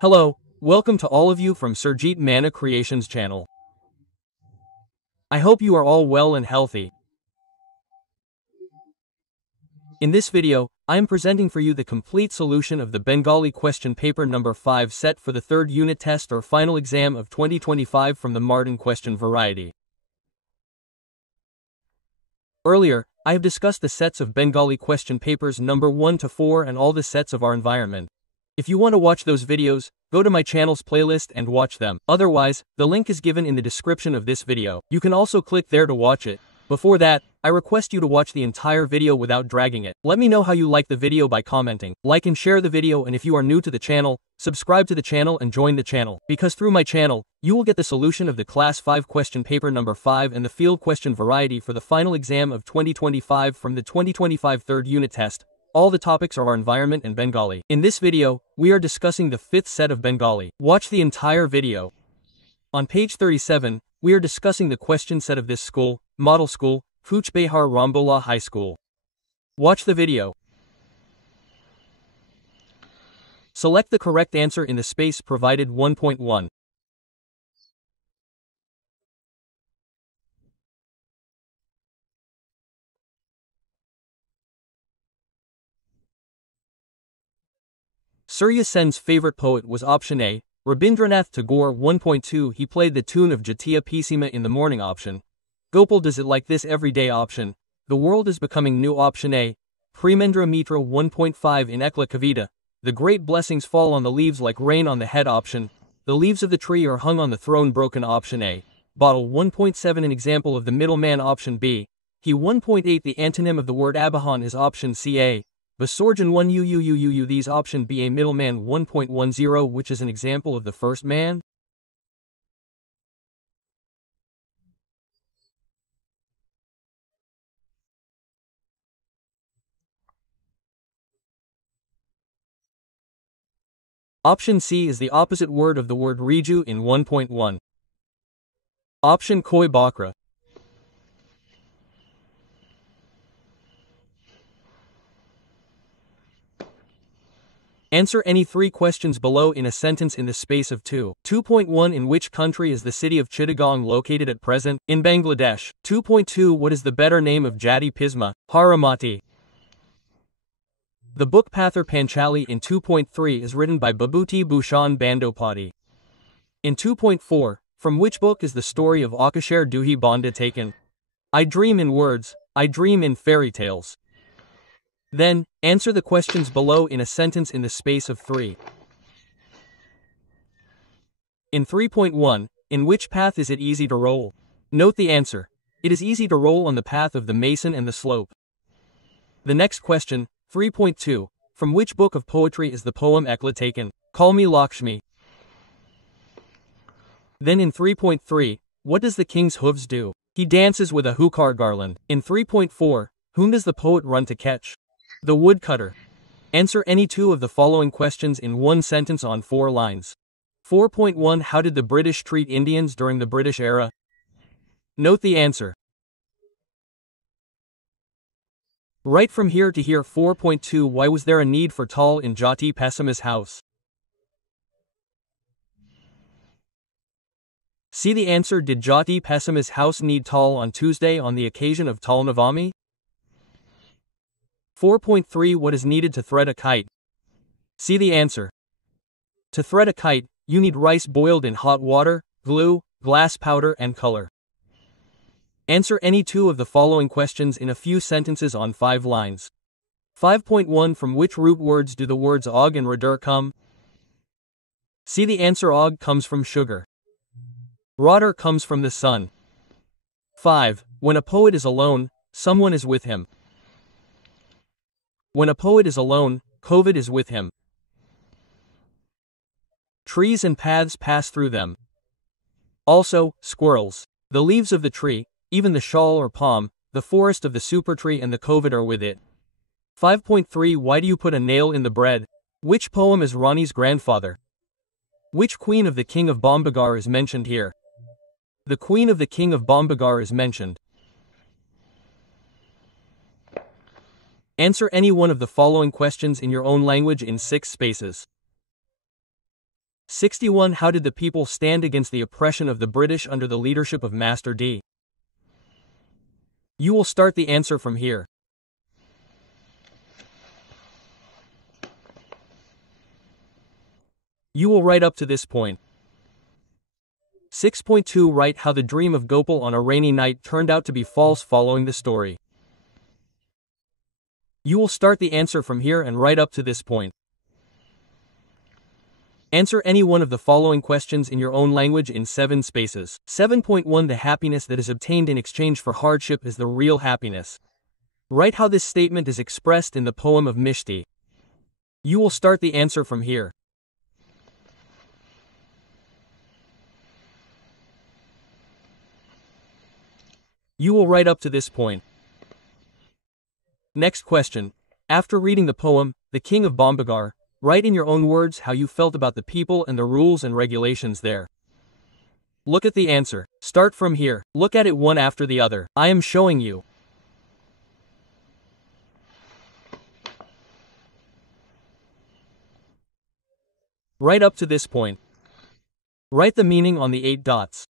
Hello, welcome to all of you from Surjit Mana Creations channel. I hope you are all well and healthy. In this video, I am presenting for you the complete solution of the Bengali question paper number 5 set for the third unit test or final exam of 2025 from the Martin question variety. Earlier, I have discussed the sets of Bengali question papers number 1 to 4 and all the sets of our environment. If you want to watch those videos, go to my channel's playlist and watch them. Otherwise, the link is given in the description of this video. You can also click there to watch it. Before that, I request you to watch the entire video without dragging it. Let me know how you like the video by commenting. Like and share the video, and if you are new to the channel, subscribe to the channel and join the channel. Because through my channel, you will get the solution of the Class 5 question paper number 5 and the field question variety for the final exam of 2025 from the 2025 third unit test. All the topics are our environment and Bengali. In this video, we are discussing the 5th set of Bengali. Watch the entire video. On page 37, we are discussing the question set of this school, model school, Kuch Behar Rambola High School. Watch the video. Select the correct answer in the space provided. 1.1. Surya Sen's favorite poet was option A, Rabindranath Tagore. 1.2. He played the tune of Jatiya Pisima in the morning. Option Gopal does it like this every day. Option The world is becoming new. Option A, Premendra Mitra. 1.5. In Ekla Kavita, the great blessings fall on the leaves like rain on the head. Option The leaves of the tree are hung on the throne. Broken. Option A, Bottle. 1.7. An example of the middleman. Option B, He. 1.8. The antonym of the word Abahan is option C. A, Basorjan 1 UUUUU. These option B, a middleman. 1.10. Which is an example of the first man? Option C is the opposite word of the word Riju in 1.1. Option Koi Bakra. Answer any 3 questions below in a sentence in the space of 2. 2.1. In which country is the city of Chittagong located at present? In Bangladesh. 2.2. What is the better name of Jati Pisma? Haramati. The book Pathar Panchali in 2.3 is written by Babhuti Bhushan Bandopati. In 2.4, from which book is the story of Akashare Duhi Banda taken? I dream in words, I dream in fairy tales. Then, answer the questions below in a sentence in the space of 3. In 3.1, in which path is it easy to roll? Note the answer. It is easy to roll on the path of the mason and the slope. The next question, 3.2, from which book of poetry is the poem Ekla taken? Call Me Lakshmi. Then in 3.3, what does the king's hooves do? He dances with a hookah garland. In 3.4, whom does the poet run to catch? The woodcutter. Answer any 2 of the following questions in one sentence on 4 lines. 4.1. How did the British treat Indians during the British era? Note the answer. Right from here to here. 4.2. Why was there a need for tall in Jati Pesima's house? See the answer. Did Jati Pesima's house need tall on Tuesday on the occasion of Tal Navami? 4.3. What is needed to thread a kite? See the answer. To thread a kite, you need rice boiled in hot water, glue, glass powder and color. Answer any 2 of the following questions in a few sentences on 5 lines. 5.1. From which root words do the words og and radur come? See the answer. Og comes from sugar. Radur comes from the sun. 5. When a poet is alone, someone is with him. When a poet is alone, COVID is with him. Trees and paths pass through them. Also, squirrels. The leaves of the tree, even the shawl or palm, the forest of the super tree and the COVID are with it. 5.3. Why do you put a nail in the bread? Which poem is Rani's grandfather? Which queen of the king of Bombagar is mentioned here? The queen of the king of Bombagar is mentioned. Answer any 1 of the following questions in your own language in 6 spaces. 61. How did the people stand against the oppression of the British under the leadership of Master D? You will start the answer from here. You will write up to this point. 6.2. Write how the dream of Gopal on a rainy night turned out to be false following the story. You will start the answer from here and write up to this point. Answer any one of the following questions in your own language in 7 spaces. 7.1. The happiness that is obtained in exchange for hardship is the real happiness. Write how this statement is expressed in the poem of Mishti. You will start the answer from here. You will write up to this point. Next question. After reading the poem, The King of Bombagar, write in your own words how you felt about the people and the rules and regulations there. Look at the answer. Start from here. Look at it one after the other. I am showing you. Write up to this point. Write the meaning on the 8 dots.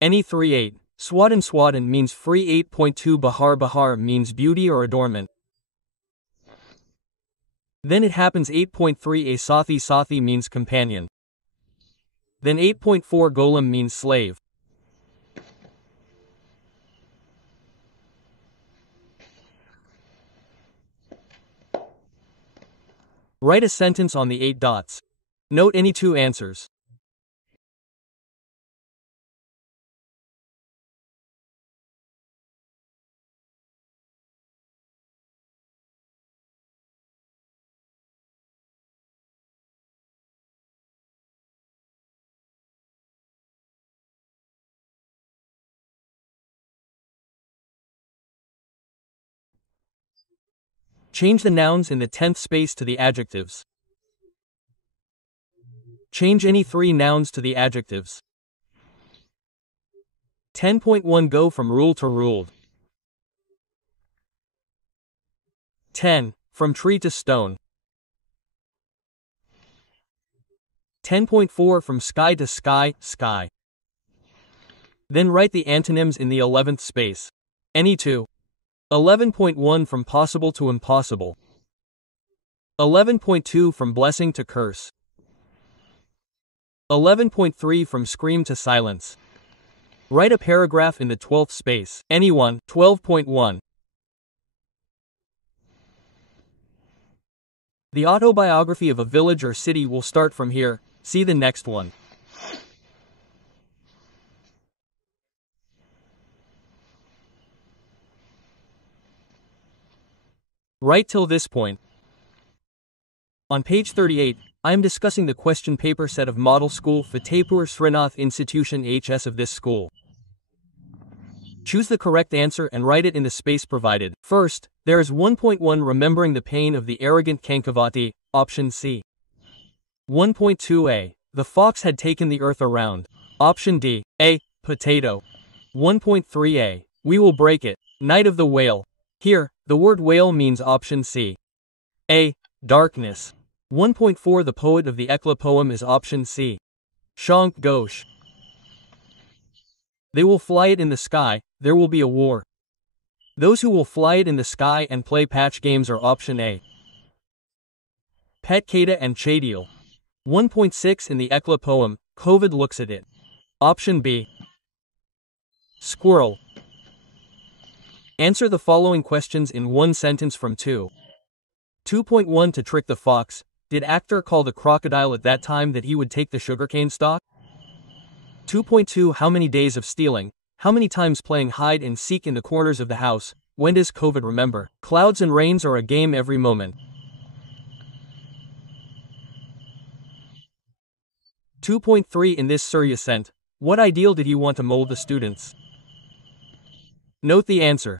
Any 3.8. Swadan Swadan means free. 8.2. Bahar Bahar means beauty or adornment. Then it happens. 8.3. A Sathi Sathi means companion. Then 8.4. Golam means slave. Write a sentence on the 8 dots. Note any 2 answers. Change the nouns in the 10th space to the adjectives. Change any 3 nouns to the adjectives. 10.1. Go from rule to ruled. 10. From tree to stone. 10.4. From sky to sky, sky. Then write the antonyms in the 11th space. Any 2. 11.1. From possible to impossible. 11.2. From blessing to curse. 11.3. From scream to silence. Write a paragraph in the 12th space. Any 1. 12.1. The autobiography of a village or city will start from here. See the next one. Write till this point. On page 38, I am discussing the question paper set of Model School Fatehpur Srinath Institution HS of this school. Choose the correct answer and write it in the space provided. First, there is 1.1. Remembering the pain of the arrogant Kankavati, option C. 1.2a. The fox had taken the earth around. Option D. A. Potato. 1.3a. We will break it. Night of the whale. Here, the word whale means option C. A. Darkness. 1.4. The poet of the Ekla poem is option C. Shank Ghosh. They will fly it in the sky, there will be a war. Those who will fly it in the sky and play patch games are option A. Pet Kata and Chadil. 1.6. In the Ekla poem, Covid looks at it. Option B. Squirrel. Answer the following questions in 1 sentence from 2. 2.1. To trick the fox, did actor call the crocodile at that time that he would take the sugarcane stalk? 2.2. How many days of stealing, how many times playing hide and seek in the corners of the house, when does Covid remember? Clouds and rains are a game every moment. 2.3. In this Surya sent, what ideal did he want to mold the students? Note the answer.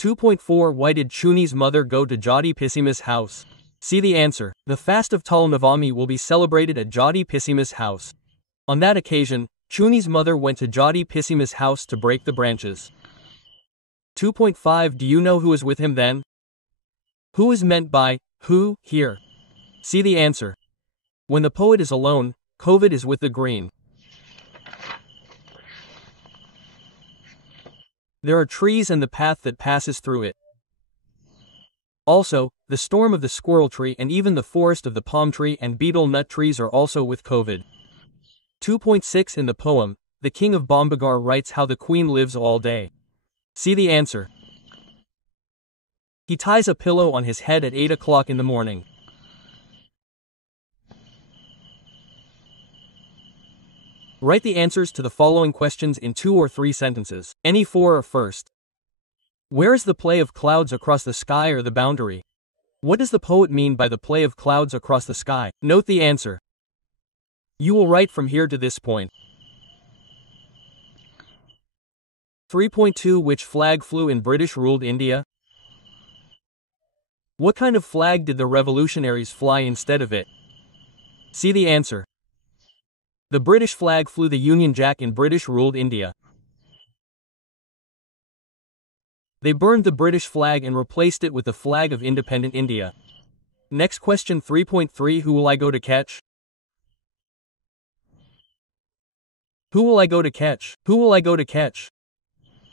2.4. Why did Chuni's mother go to Jati Pissima's house? See the answer. The fast of Tal Navami will be celebrated at Jati Pissima's house. On that occasion, Chuni's mother went to Jati Pissima's house to break the branches. 2.5 Do you know who is with him then? Who is meant by who here? See the answer. When the poet is alone, COVID is with the green. There are trees and the path that passes through it. Also, the storm of the squirrel tree and even the forest of the palm tree and betel nut trees are also with COVID. 2.6 In the poem, the king of Bombagar writes how the queen lives all day. See the answer. He ties a pillow on his head at 8 o'clock in the morning. Write the answers to the following questions in 2 or 3 sentences. Any 4 are first. Where is the play of clouds across the sky or the boundary? What does the poet mean by the play of clouds across the sky? Note the answer. You will write from here to this point. 3.2 Which flag flew in British-ruled India? What kind of flag did the revolutionaries fly instead of it? See the answer. The British flag flew the Union Jack in British-ruled India. They burned the British flag and replaced it with the flag of independent India. Next question 3.3 Who will I go to catch? Who will I go to catch? Who will I go to catch?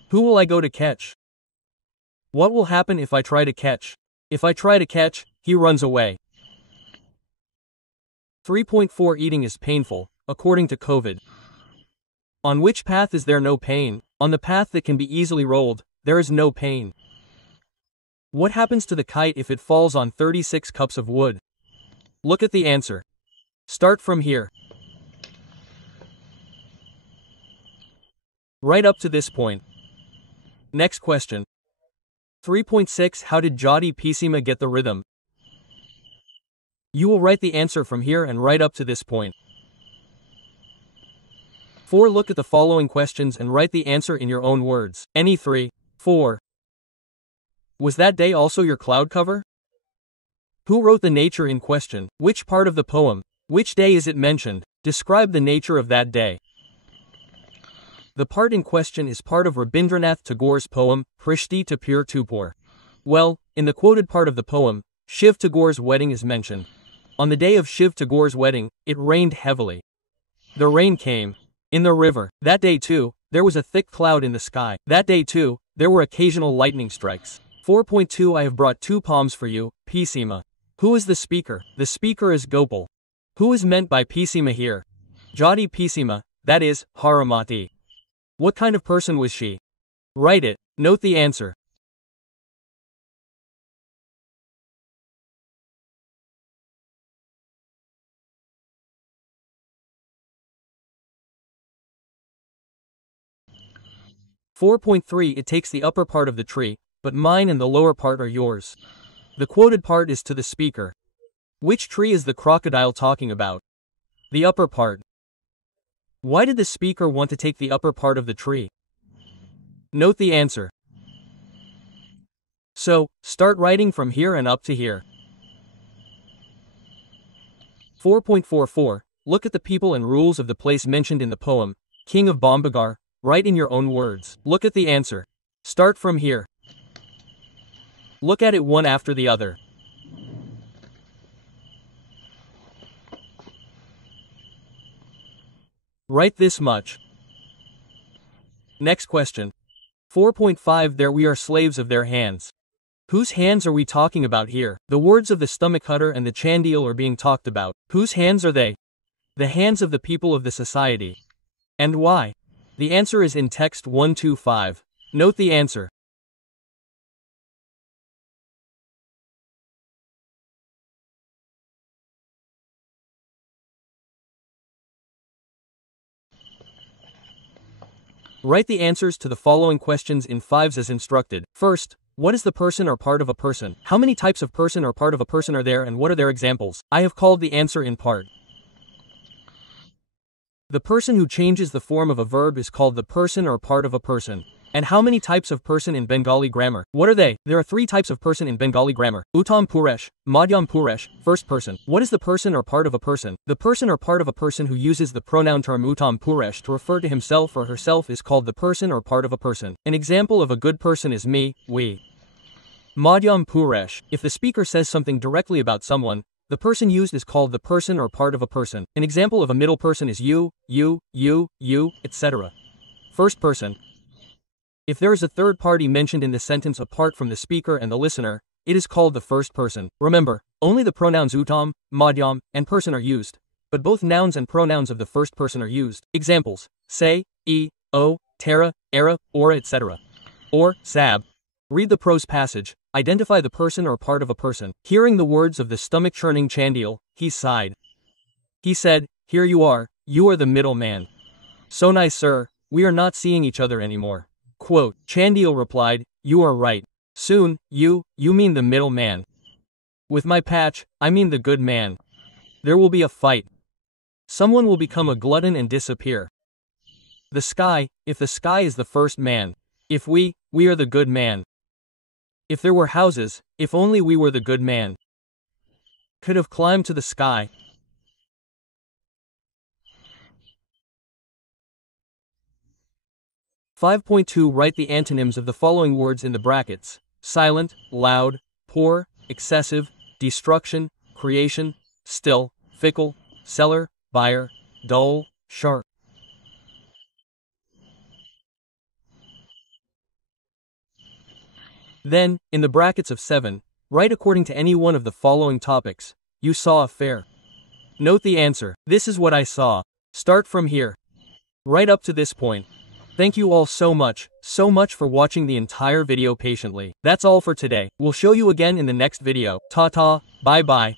Who will I go to catch? What will happen if I try to catch? If I try to catch, he runs away. 3.4 Eating is painful, according to COVID. On which path is there no pain? On the path that can be easily rolled, there is no pain. What happens to the kite if it falls on 36 cups of wood? Look at the answer. Start from here. Right up to this point. Next question. 3.6 How did Jadi Pisima get the rhythm? You will write the answer from here and right up to this point. 4 Look at the following questions and write the answer in your own words. Any 3. 4. Was that day also your cloud cover? Who wrote the nature in question? Which part of the poem? Which day is it mentioned? Describe the nature of that day. The part in question is part of Rabindranath Tagore's poem, Prishti to Pure Tupor. Well, in the quoted part of the poem, Shiv Tagore's wedding is mentioned. On the day of Shiv Tagore's wedding, it rained heavily. The rain came in the river. That day too, there was a thick cloud in the sky. That day too, there were occasional lightning strikes. 4.2 I have brought 2 poems for you, Pisima. Who is the speaker? The speaker is Gopal. Who is meant by Pisima here? Jadi Pisima, that is, Haramati. What kind of person was she? Write it. Note the answer. (4.3) It takes the upper part of the tree, but mine and the lower part are yours. The quoted part is to the speaker. Which tree is the crocodile talking about? The upper part. Why did the speaker want to take the upper part of the tree? Note the answer. So, start writing from here and up to here. 4.44 Look at the people and rules of the place mentioned in the poem, King of Bombagar. Write in your own words. Look at the answer. Start from here. Look at it one after the other. Write this much. Next question. 4.5 There we are slaves of their hands. Whose hands are we talking about here? The words of the stomach cutter and the chandeel are being talked about. Whose hands are they? The hands of the people of the society. And why? The answer is in text 125. Note the answer. Write the answers to the following questions in 5s as instructed. First, what is the person or part of a person? How many types of person or part of a person are there and what are their examples? I have called the answer in part. The person who changes the form of a verb is called the person or part of a person. And how many types of person in Bengali grammar? What are they? There are 3 types of person in Bengali grammar. Uttam Puresh, Madhyam Puresh, first person. What is the person or part of a person? The person or part of a person who uses the pronoun term Uttam Puresh to refer to himself or herself is called the person or part of a person. An example of a good person is me, we. Madhyam Puresh. If the speaker says something directly about someone, the person used is called the person or part of a person. An example of a middle person is you, etc. First person. If there is a third party mentioned in the sentence apart from the speaker and the listener, it is called the first person. Remember, only the pronouns uttam, madhyam, and person are used, but both nouns and pronouns of the first person are used. Examples: say, o, tara, era, ora, etc. Or, sab. Read the prose passage. Identify the person or part of a person. Hearing the words of the stomach-churning Chandil, he sighed. He said, "Here you are the middle man. So nice, sir, we are not seeing each other anymore." Quote, Chandil replied, "You are right. Soon, you mean the middle man. With my patch, I mean the good man. There will be a fight. Someone will become a glutton and disappear. The sky, if the sky is the first man. If we are the good man. If there were houses, if only we were the good man. Could have climbed to the sky." (5.2) Write the antonyms of the following words in the brackets: silent, loud, poor, excessive, destruction, creation, still, fickle, seller, buyer, dull, sharp. Then, in the brackets of 7, write according to any one of the following topics. You saw a fair. Note the answer. This is what I saw. Start from here. Right up to this point. Thank you all so much for watching the entire video patiently. That's all for today. We'll show you again in the next video. Ta-ta, bye-bye.